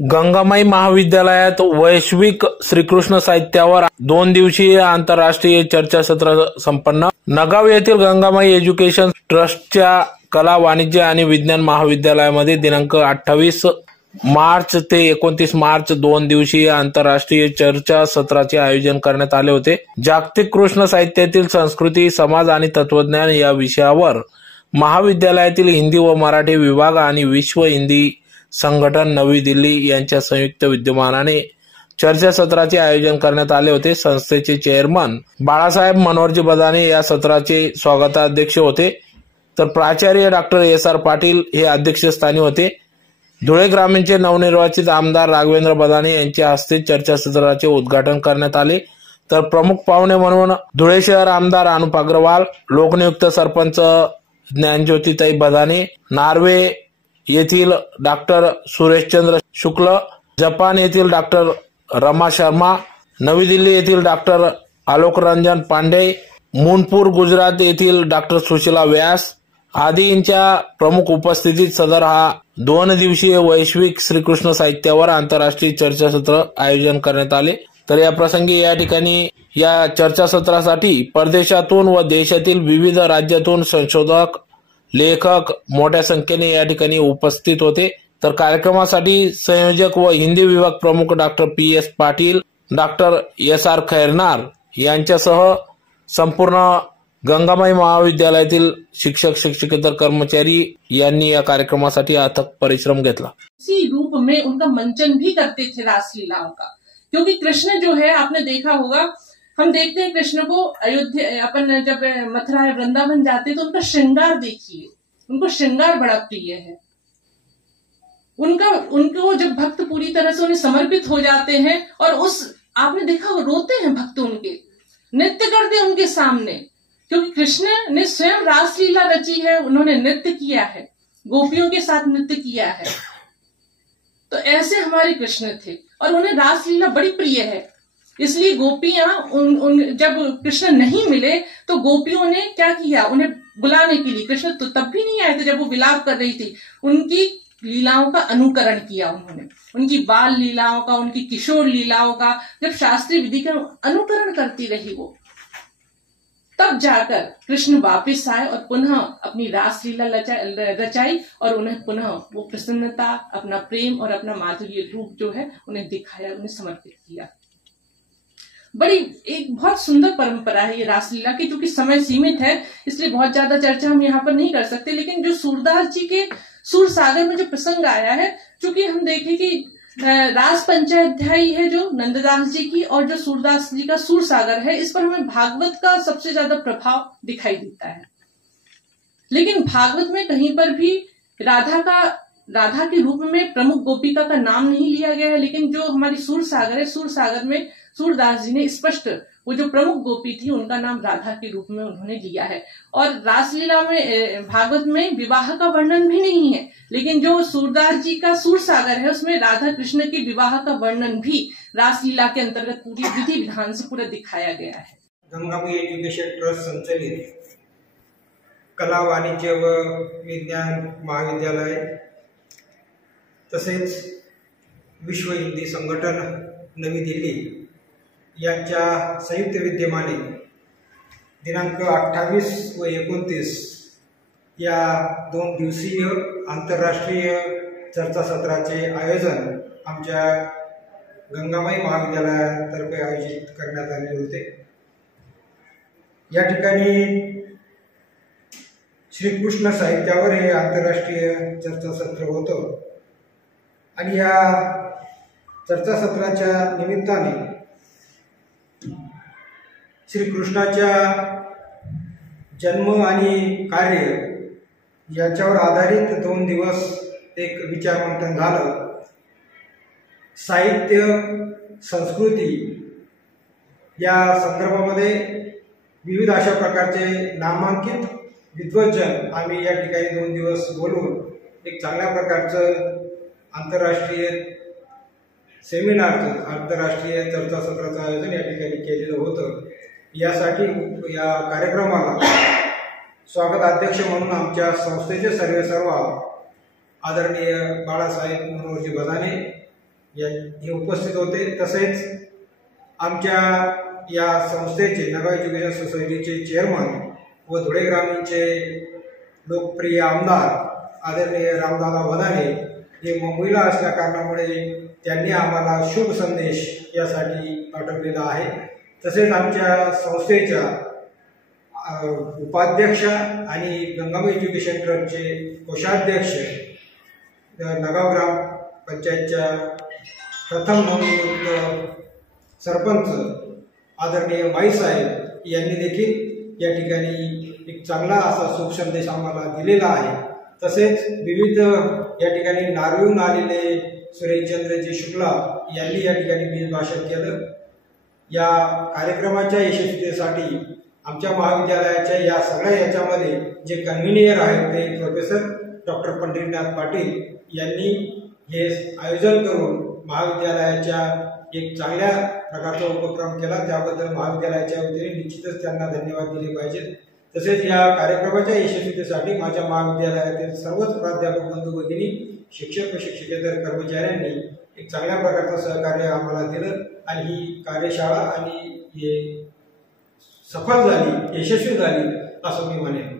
गंगामाई महाविद्यालयात वैश्विक श्रीकृष्ण साहित्यावर 2 दिवसीय आंतरराष्ट्रीय चर्चासत्र संपन्न। नगाव येथील गंगामाई एज्युकेशन ट्रस्टच्या कला, वाणिज्य आणि विज्ञान महाविद्यालयामध्ये दिनांक 28 मार्च ते 29 मार्च 2 दिवसीय आंतरराष्ट्रीय चर्चासत्राचे आयोजन करण्यात आले होते। जागतिक कृष्ण साहित्यातील संस्कृती, समाज आणि तत्वज्ञान या विषयावर महाविद्यालयातील हिंदी व मराठी विभाग आणि विश्व हिंदी संघटन नवी दिल्ली यांच्या संयुक्त विद्यमानाने चर्चासत्राचे आयोजन करण्यात आले होते। संस्थेचे चेअरमन बाळासाहेब मनोहरजी बदाने या सत्राचे स्वागताध्यक्ष होते, तर प्राचार्य डॉक्टर एस.आर. पाटील हे अध्यक्षस्थानी होते। धुळे ग्रामीणचे नवनिर्वाचित आमदार राघवेंद्र बदाने यांच्या हस्ते चर्चासत्राचे उद्घाटन करण्यात आले, तर प्रमुख पाहुणे म्हणून धुळे शहर आमदार अनुप अग्रवाल, लोकनियुक्त सरपंच ज्ञानज्योतिताई बदाने, नार्वे येथील डॉक्टर सुरेशचंद्र शुक्ल, जपान येथील डॉक्टर रमा शर्मा, नवी दिल्ली येथील डॉक्टर आलोक रंजन पांडे, मूनपूर गुजरात येथील डॉक्टर सुशीला व्यास आदींच्या प्रमुख उपस्थितीत सदर हा 2 दिवसीय वैश्विक श्रीकृष्ण साहित्यावर आंतरराष्ट्रीय चर्चासत्र आयोजन करण्यात आले। तर या प्रसंगी या ठिकाणी या चर्चासत्रासाठी परदेशातून व देशातील विविध राज्यातून संशोधक, लेखक मोठ्या संख्येने या ठिकाणी उपस्थित होते। तर कार्यक्रमासाठी संयोजक व हिंदी विभाग प्रमुख doctor P S. Patil, doctor S R. Khairnar यांच्यासह संपूर्ण गंगामाई महाविद्यालयातील शिक्षक, शिक्षकेतर कर्मचारी यांनी या कार्यक्रमासाठी अथक परिश्रम घेतला। इसी रूप में उनका मंचन भी करते थे रासलीलाओं का, क्योंकि कृष्ण जो है आपने देखा होगा, हम देखते हैं कृष्ण को अयोध्या, अपन जब मथुरा या वृंदावन जाते तो उनका श्रृंगार देखिए, उनको श्रृंगार बड़ा प्रिय है। उनको जब भक्त पूरी तरह से उन्हें समर्पित हो जाते हैं और उस आपने देखा रोते हैं भक्त, उनके नृत्य करते उनके सामने, क्योंकि कृष्ण ने स्वयं रासलीला रची है, उन्होंने नृत्य किया है, गोपियों के साथ नृत्य किया है। तो ऐसे हमारे कृष्ण थे और उन्हें रासलीला बड़ी प्रिय है। इसलिए गोपियां जब कृष्ण नहीं मिले तो गोपियों ने क्या किया, उन्हें बुलाने के लिए, कृष्ण तो तब भी नहीं आए थे जब वो विलाप कर रही थी, उनकी लीलाओं का अनुकरण किया उन्होंने, उनकी बाल लीलाओं का, उनकी किशोर लीलाओं का, जब शास्त्रीय विधि का अनुकरण करती रही वो, तब जाकर कृष्ण वापस आए और पुनः अपनी रासलीला रचाई और उन्हें पुनः वो प्रसन्नता, अपना प्रेम और अपना माधुर्य रूप जो है उन्हें दिखाया, उन्हें समर्पित किया। बड़ी एक बहुत सुंदर परंपरा है ये रासलीला की, क्योंकि समय सीमित है इसलिए बहुत ज्यादा चर्चा हम यहाँ पर नहीं कर सकते। लेकिन जो सूरदास जी के सूर सागर में जो प्रसंग आया है, चूंकि हम देखें कि रास पंचाध्यायी है जो नंददास जी की और जो सूरदास जी का सूर सागर है, इस पर हमें भागवत का सबसे ज्यादा प्रभाव दिखाई देता है। लेकिन भागवत में कहीं पर भी राधा के रूप में प्रमुख गोपिका का नाम नहीं लिया गया है, लेकिन जो हमारी सूर सागर है, सूर सागर में सूरदास जी ने स्पष्ट वो जो प्रमुख गोपी थी उनका नाम राधा के रूप में उन्होंने लिया है। और रासलीला में भागवत में विवाह का वर्णन भी नहीं है, लेकिन जो सूरदास जी का सूर सागर है उसमें राधा कृष्ण के विवाह का वर्णन भी रासलीला के अंतर्गत पूरी विधि विधान से पूरा दिखाया गया है। गंगामाई एज्युकेशन ट्रस्ट संचालित कला, वाणिज्य व विज्ञान महाविद्यालय तसेच विश्व हिंदी संघटन नवी दिल्ली यांच्या संयुक्त विद्यमाने दिनांक 28 व 29 या 2 दिवसीय आंतरराष्ट्रीय चर्चासत्राचे आयोजन आमच्या गंगामाई महाविद्यालयातर्फे आयोजित करण्यात आले होते। या ठिकाणी श्रीकृष्ण साहित्यावर हे आंतरराष्ट्रीय चर्चासत्र होतं आणि या चर्चासत्राच्या निमित्ताने श्रीकृष्णाच्या जन्म आणि कार्य याच्यावर आधारित 2 दिवस एक विचारमंथन झालं। साहित्य, संस्कृती या संदर्भामध्ये विविध अशा प्रकारचे नामांकित विद्वज्जन आम्ही या ठिकाणी 2 दिवस बोलून एक चांगल्या प्रकारचं आंतरराष्ट्रीय सेमिनारचं, आंतरराष्ट्रीय चर्चासत्राचं आयोजन या ठिकाणी केलेलं होतं। यासाठी या कार्यक्रमाला स्वागताध्यक्ष म्हणून आमच्या संस्थेचे सर्व आदरणीय बाळासाहेब मनोहरजी बदाने, हे उपस्थित होते। तसेच आमच्या या संस्थेचे नगाव एज्युकेशन सोसायटीचे चेअरमन व धुळे ग्रामीणचे लोकप्रिय आमदार आदरणीय रामदादा वदाने हे मुंबईला असल्या कारणामुळे त्यांनी आम्हाला शुभ संदेश यासाठी पाठवलेला आहे। तसेच आमच्या संस्थेच्या उपाध्यक्ष आणि गंगामाई एज्युकेशन ट्रस्टचे कोषाध्यक्ष नगाव ग्राम पंचायतच्या प्रथम नवनियुक्त सरपंच आदरणीय माई साहेब यांनी देखील या ठिकाणी एक चांगला असा शुभ संदेश आम्हाला दिलेला आहे। तसेच विविध या ठिकाणी नारळून आलेले सुरेशचंद्रजी शुक्ला यांनी या ठिकाणी बीज भाषण केलं। या कार्यक्रमाच्या यशस्वीतेसाठी आमच्या महाविद्यालयाच्या या सगळ्या याच्यामध्ये जे कन्व्हिनियर आहेत ते प्रोफेसर डॉक्टर पंढरीनाथ पाटील यांनी हे आयोजन करून महाविद्यालयाच्या एक चांगल्या प्रकारचा उपक्रम केला, त्याबद्दल महाविद्यालयाच्या वतीने निश्चितच त्यांना धन्यवाद दिले पाहिजेत। तसेच या कार्यक्रमाच्या यशस्वीतेसाठी माझ्या महाविद्यालयातील सर्वच प्राध्यापक बंधू भगिनी, शिक्षक व शिक्षकेतर कर्मचाऱ्यांनी एक चांगल्या प्रकारचं सहकार्य आम्हाला दिलं आणि ही कार्यशाळा आणि हे सफल झाली, यशस्वी झाली असं मी म्हणेन।